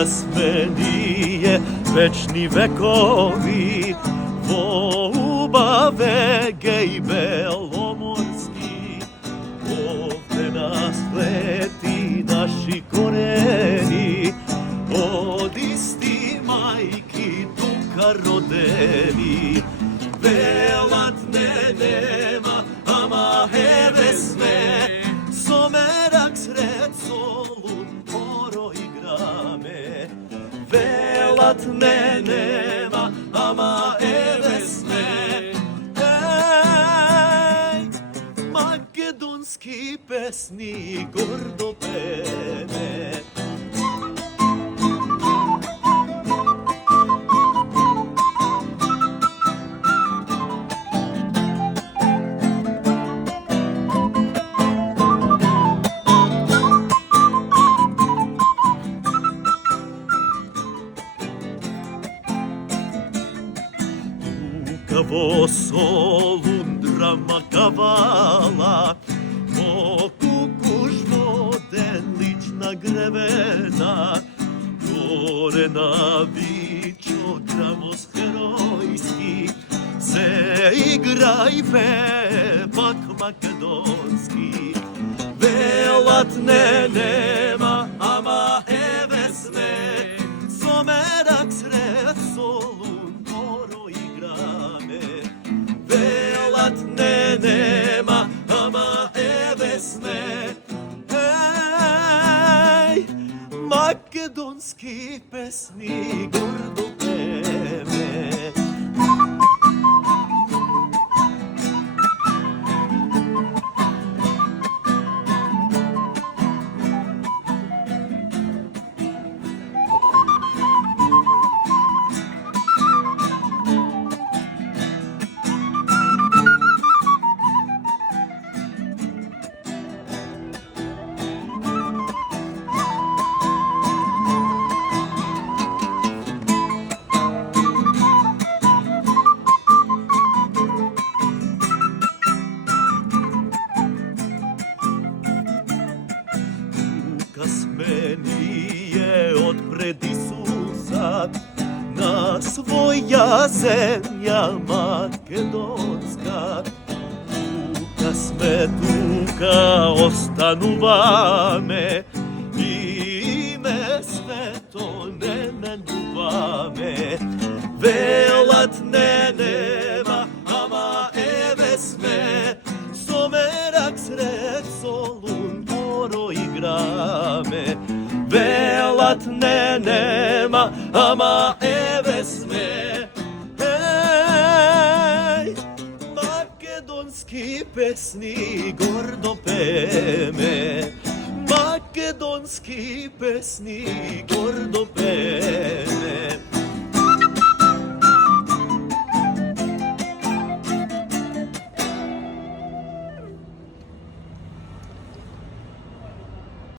Тука сме ние вечни векови, во убаве геј беломорски. Овде нас лети наши корени, од исти мајки тука родени. Велат не нема, ама еве сме, со мерак сред солун поро играме. Велат не нема, ама еве сме. Еј, македонски песни гордо пеме. Во Солун драма кавала, во Кукуш воден лична гревена, горе на Вичо грамос херојски, се игра и пе пак македонски. Велат не нема, ама еве сме, со мерак сред Солун поро играме. Велат не нема, ама еве сме. Еј, македонски песни гордо пеме. Сме ние од пред Исуса на своја земја македонска. Тука сме, тука остануваме и име свето не менуваме. Велат не нема, ама еве сме, со мерак сред Солун поро играме. Велат не нема, ама еве сме. Еј, македонски песни гордо пеме. Македонски песни гордо пеме.